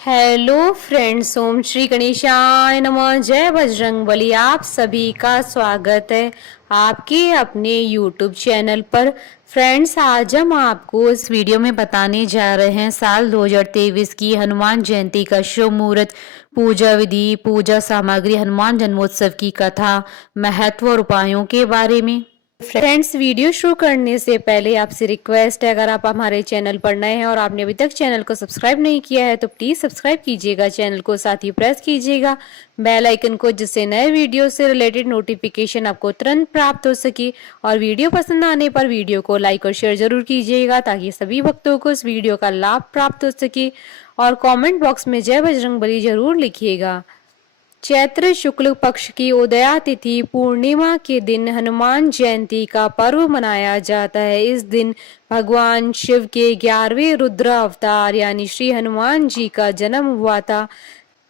Hello friends, ओम श्री गणेशाय नमः। जय बजरंग बली। आप सभी का स्वागत है आपके अपने यूट्यूब चैनल पर। फ्रेंड्स, आज हम आपको इस वीडियो में बताने जा रहे हैं साल 2023 की हनुमान जयंती का शुभ मुहूर्त, पूजा विधि, पूजा सामग्री, हनुमान जन्मोत्सव की कथा, महत्व और उपायों के बारे में। फ्रेंड्स, वीडियो शुरू करने से पहले आपसे रिक्वेस्ट है, अगर आप हमारे चैनल पर नए हैं और आपने अभी तक चैनल को सब्सक्राइब नहीं किया है तो प्लीज सब्सक्राइब कीजिएगा चैनल को, साथ ही प्रेस कीजिएगा बेल आइकन को, जिससे नए वीडियो से रिलेटेड नोटिफिकेशन आपको तुरंत प्राप्त हो सके। और वीडियो पसंद आने पर वीडियो को लाइक और शेयर जरूर कीजिएगा ताकि सभी भक्तों को इस वीडियो का लाभ प्राप्त हो सके। और कॉमेंट बॉक्स में जय बजरंग बली जरूर लिखिएगा। चैत्र शुक्ल पक्ष की उदया तिथि पूर्णिमा के दिन हनुमान जयंती का पर्व मनाया जाता है। इस दिन भगवान शिव के 11वें रुद्र अवतार यानी श्री हनुमान जी का जन्म हुआ था।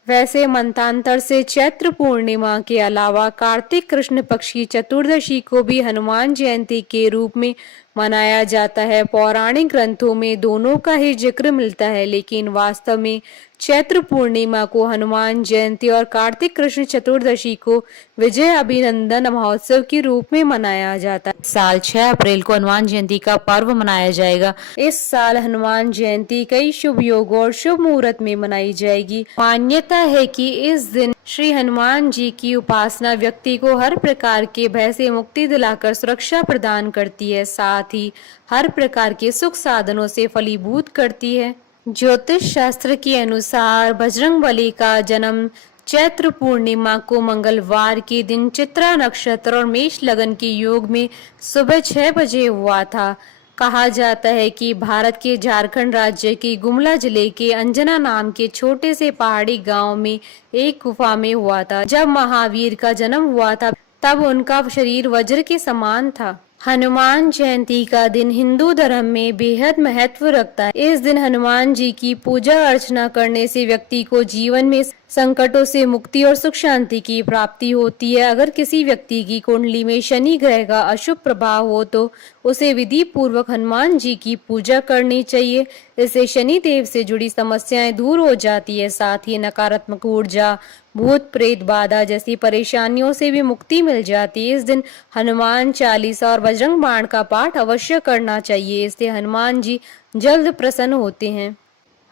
वैसे मंतांतर से चैत्र पूर्णिमा के अलावा कार्तिक कृष्ण पक्ष की चतुर्दशी को भी हनुमान जयंती के रूप में मनाया जाता है। पौराणिक ग्रंथों में दोनों का ही जिक्र मिलता है, लेकिन वास्तव में चैत्र पूर्णिमा को हनुमान जयंती और कार्तिक कृष्ण चतुर्दशी को विजय अभिनंदन महोत्सव के रूप में मनाया जाता है। साल 6 अप्रैल को हनुमान जयंती का पर्व मनाया जाएगा। इस साल हनुमान जयंती कई शुभ योग और शुभ मुहूर्त में मनाई जाएगी। मान्यता है कि इस दिन श्री हनुमान जी की उपासना व्यक्ति को हर प्रकार के भय से मुक्ति दिलाकर सुरक्षा प्रदान करती है, साथ ही हर प्रकार के सुख साधनों से फलीभूत करती है। ज्योतिष शास्त्र के अनुसार बजरंगबली का जन्म चैत्र पूर्णिमा को मंगलवार के दिन चित्रा नक्षत्र और मेष लगन के योग में सुबह 6 बजे हुआ था। कहा जाता है कि भारत के झारखंड राज्य के गुमला जिले के अंजना नाम के छोटे से पहाड़ी गांव में एक गुफा में हुआ था। जब महावीर का जन्म हुआ था तब उनका शरीर वज्र के समान था। हनुमान जयंती का दिन हिंदू धर्म में बेहद महत्व रखता है। इस दिन हनुमान जी की पूजा अर्चना करने से व्यक्ति को जीवन में संकटों से मुक्ति और सुख शांति की प्राप्ति होती है। अगर किसी व्यक्ति की कुंडली में शनि ग्रह का अशुभ प्रभाव हो तो उसे विधि पूर्वक हनुमान जी की पूजा करनी चाहिए। इससे शनि देव से जुड़ी समस्याएं दूर हो जाती है, साथ ही नकारात्मक ऊर्जा, भूत प्रेत बाधा जैसी परेशानियों से भी मुक्ति मिल जाती है। इस दिन हनुमान चालीसा और बजरंग बाण का पाठ अवश्य करना चाहिए, इससे हनुमान जी जल्द प्रसन्न होते हैं।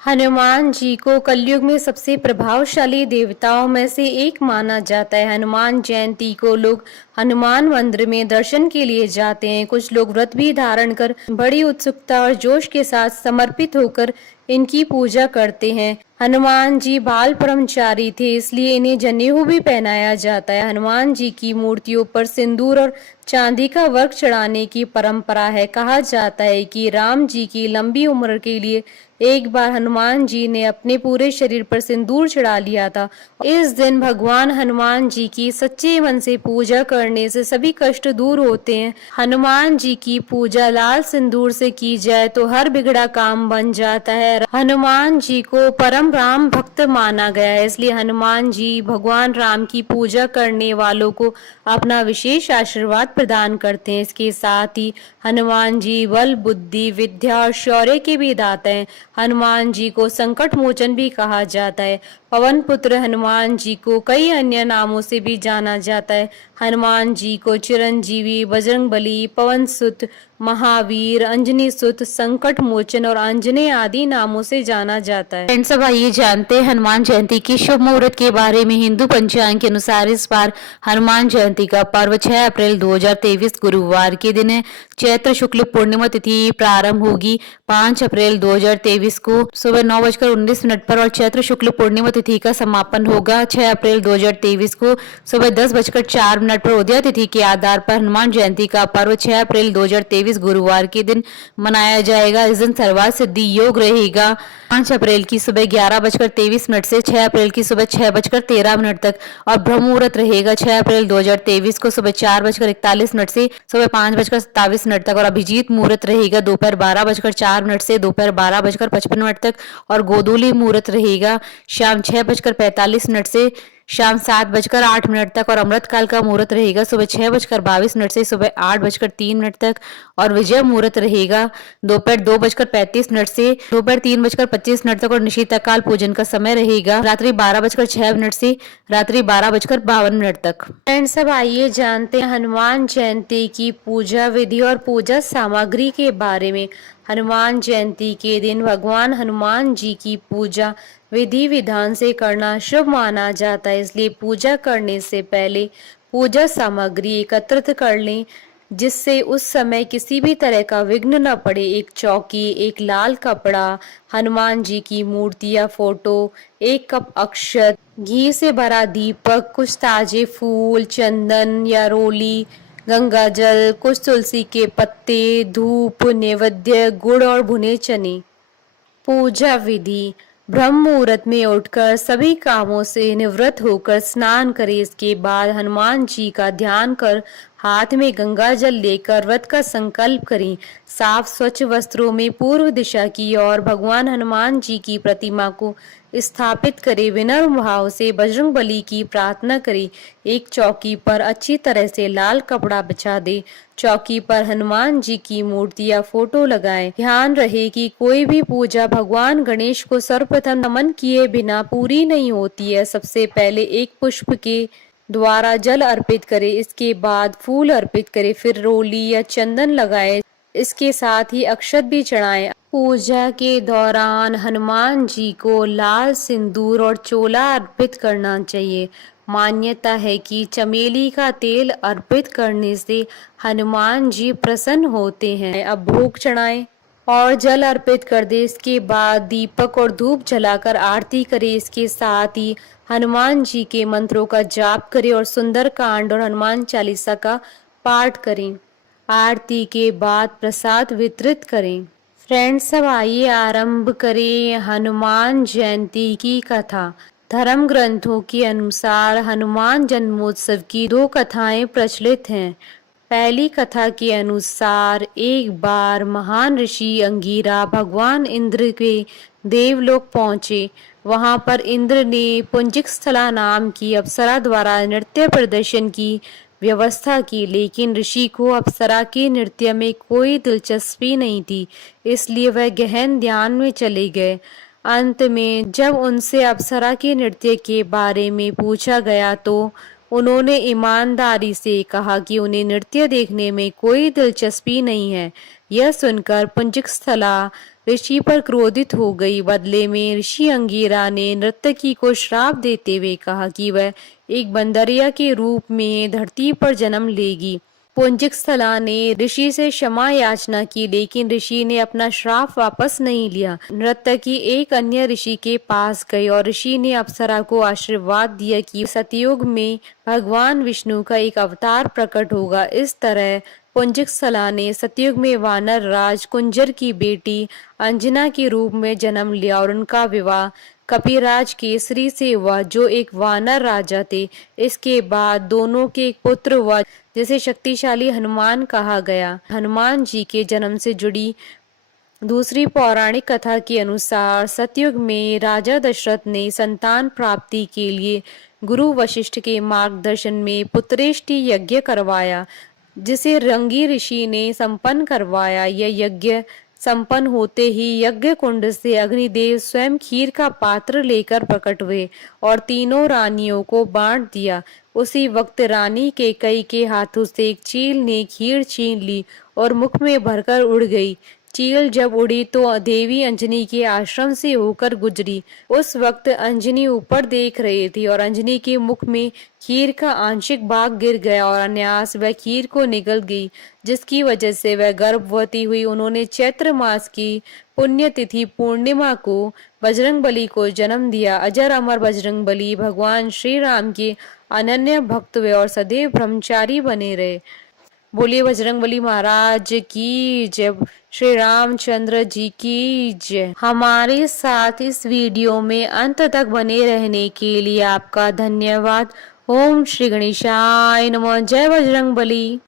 हनुमान जी को कलयुग में सबसे प्रभावशाली देवताओं में से एक माना जाता है। हनुमान जयंती को लोग हनुमान मंदिर में दर्शन के लिए जाते हैं। कुछ लोग व्रत भी धारण कर बड़ी उत्सुकता और जोश के साथ समर्पित होकर इनकी पूजा करते हैं। हनुमान जी बाल ब्रह्मचारी थे, इसलिए इन्हें जनेऊ भी पहनाया जाता है। हनुमान जी की मूर्तियों पर सिंदूर और चांदी का वर्क चढ़ाने की परंपरा है। कहा जाता है कि राम जी की लंबी उम्र के लिए एक बार हनुमान जी ने अपने पूरे शरीर पर सिंदूर चढ़ा लिया था। इस दिन भगवान हनुमान जी की सच्चे मन से पूजा करने से सभी कष्ट दूर होते हैं। हनुमान जी की पूजा लाल सिंदूर से की जाए तो हर बिगड़ा काम बन जाता है। हनुमान जी को परम राम भक्त माना गया है, इसलिए हनुमान जी भगवान राम की पूजा करने वालों को अपना विशेष आशीर्वाद प्रदान करते हैं। इसके साथ ही हनुमान जी बल, बुद्धि, विद्या और शौर्य के भी दाता हैं। हनुमान जी को संकट मोचन भी कहा जाता है। पवन पुत्र हनुमान जी को कई अन्य नामों से भी जाना जाता है। हनुमान जी को चिरंजीवी, बजरंगबली, पवन सुत, महावीर, अंजनी सुत, संकट मोचन और आंजनेय आदि नामों से जाना जाता है। फ्रेंड्स, अब आइए जानते हैं हनुमान जयंती की शुभ मुहूर्त के बारे में। हिंदू पंचांग के अनुसार इस बार हनुमान जयंती का पर्व 6 अप्रैल 2023 गुरुवार के दिन है। चैत्र शुक्ल पूर्णिमा तिथि प्रारंभ होगी 5 अप्रैल 2023 को सुबह 9:19 पर और चैत्र शुक्ल पूर्णिमा तिथि का समापन होगा 6 अप्रैल 2023 को सुबह 10:04 पर। उदय तिथि के आधार पर हनुमान जयंती का पर्व 6 अप्रैल 2023 गुरुवार के दिन मनाया जाएगा। इस दिन सर्वार्थ सिद्धि योग रहेगा। 5 अप्रैल की सुबह 11:23 से 6 अप्रैल की सुबह 6:13 तक और ब्रह्म मुहूर्त रहेगा 6 अप्रैल 2023 को सुबह 4:41 से सुबह 5:27 तक और अभिजीत मुहूर्त रहेगा दोपहर 12:04 से दोपहर 12:55 तक और गोधूली मुहूर्त रहेगा शाम 6:45 से शाम 7:08 तक और अमृत काल का मुहूर्त रहेगा सुबह 6:22 से सुबह 8:03 तक और विजय मुहूर्त रहेगा दोपहर 2:35 से दोपहर 3:25 तक और निशीत काल पूजन का समय रहेगा रात्रि 12:06 से रात्रि 12:52 तक। फ्रेंड्स, अब आइए जानते हैं हनुमान जयंती की पूजा विधि और पूजा सामग्री के बारे में। हनुमान जयंती के दिन भगवान हनुमान जी की पूजा विधि विधान से करना शुभ माना जाता है, इसलिए पूजा करने से पहले पूजा सामग्री एकत्रित कर लें जिससे उस समय किसी भी तरह का विघ्न न पड़े। एक चौकी, एक लाल कपड़ा, हनुमान जी की मूर्ति या फोटो, 1 कप अक्षत, घी से भरा दीपक, कुछ ताजे फूल, चंदन या रोली, गंगा जल, कुछ तुलसी के पत्ते, धूप, नैवेद्य, गुड़ और भुने चने। पूजा विधि: ब्रह्म मुहूर्त में उठकर सभी कामों से निवृत्त होकर स्नान करें। इसके बाद हनुमान जी का ध्यान कर हाथ में गंगा जल लेकर व्रत का संकल्प करें। साफ स्वच्छ वस्त्रों में पूर्व दिशा की ओर भगवान हनुमान जी की प्रतिमा को स्थापित करें। विनम्र भाव से बजरंगबली की प्रार्थना करें। एक चौकी पर अच्छी तरह से लाल कपड़ा बिछा दे। चौकी पर हनुमान जी की मूर्ति या फोटो लगाएं। ध्यान रहे कि कोई भी पूजा भगवान गणेश को सर्वप्रथम नमन किए बिना पूरी नहीं होती है। सबसे पहले एक पुष्प के द्वारा जल अर्पित करें, इसके बाद फूल अर्पित करें, फिर रोली या चंदन लगाएं, इसके साथ ही अक्षत भी चढ़ाएं। पूजा के दौरान हनुमान जी को लाल सिंदूर और चोला अर्पित करना चाहिए। मान्यता है कि चमेली का तेल अर्पित करने से हनुमान जी प्रसन्न होते हैं। अब भोग चढ़ाएं और जल अर्पित कर दे। इसके बाद दीपक और धूप जलाकर आरती करें। इसके साथ ही हनुमान जी के मंत्रों का जाप करें और सुंदर कांड और हनुमान चालीसा का पाठ करें। आरती के बाद प्रसाद वितरित करें। फ्रेंड्स, अब आइए आरंभ करें हनुमान जयंती की कथा। धर्म ग्रंथों के अनुसार हनुमान जन्मोत्सव की 2 कथाएं प्रचलित हैं। पहली कथा के अनुसार एक बार महान ऋषि अंगिरा भगवान इंद्र के देवलोक पहुंचे। वहां पर इंद्र ने पुंजिकस्थला नाम की अप्सरा द्वारा नृत्य प्रदर्शन की व्यवस्था की, लेकिन ऋषि को अप्सरा के नृत्य में कोई दिलचस्पी नहीं थी, इसलिए वह गहन ध्यान में चले गए। अंत में जब उनसे अप्सरा के नृत्य के बारे में पूछा गया तो उन्होंने ईमानदारी से कहा कि उन्हें नृत्य देखने में कोई दिलचस्पी नहीं है। यह सुनकर पुंजिकस्थला ऋषि पर क्रोधित हो गई। बदले में ऋषि अंगिरा ने नर्तकी को श्राप देते हुए कहा कि वह एक बंदरिया के रूप में धरती पर जन्म लेगी। पुंजिकस्थला ने ऋषि से क्षमा याचना की, लेकिन ऋषि ने अपना श्राप वापस नहीं लिया। नर्तकी एक अन्य ऋषि के पास गई और ऋषि ने अप्सरा को आशीर्वाद दिया कि सतयुग में भगवान विष्णु का एक अवतार प्रकट होगा। इस तरह पुंजिकस्थला ने सतयुग में वानर राज कुंजर की बेटी अंजना के रूप में जन्म लिया और उनका विवाह कपिराज केसरी से हुआ, जो एक वानर राजा थे। इसके बाद दोनों के एक पुत्र हुआ जिसे शक्तिशाली हनुमान कहा गया। हनुमान जी के जन्म से जुड़ी दूसरी पौराणिक कथा के अनुसार सतयुग में राजा दशरथ ने संतान प्राप्ति के लिए गुरु वशिष्ठ के मार्गदर्शन में पुत्रेष्टि यज्ञ करवाया, जिसे रंगी ऋषि ने संपन्न करवाया। यह यज्ञ संपन्न होते ही यज्ञ कुंड से अग्निदेव स्वयं खीर का पात्र लेकर प्रकट हुए और तीनों रानियों को बांट दिया। उसी वक्त रानी कैकेयी के हाथों से एक चील ने खीर छीन ली और मुख में भरकर उड़ गई। चील जब उड़ी तो देवी अंजनी के आश्रम से होकर गुजरी। उस वक्त अंजनी ऊपर देख रही थी और अंजनी के मुख में खीर का आंशिक भाग गिर गया और अनायास वह खीर को निगल गई, जिसकी वजह से वह गर्भवती हुई। उन्होंने चैत्र मास की पुण्यतिथि पूर्णिमा को बजरंगबली को जन्म दिया। अजर अमर बजरंगबली भगवान श्री राम के अनन्य भक्त हुए और सदैव ब्रह्मचारी बने रहे। बोलिए बजरंगबली महाराज की जय, श्री रामचंद्र जी की जय। हमारे साथ इस वीडियो में अंत तक बने रहने के लिए आपका धन्यवाद। ओम श्री गणेशाय नमः। जय बजरंगबली।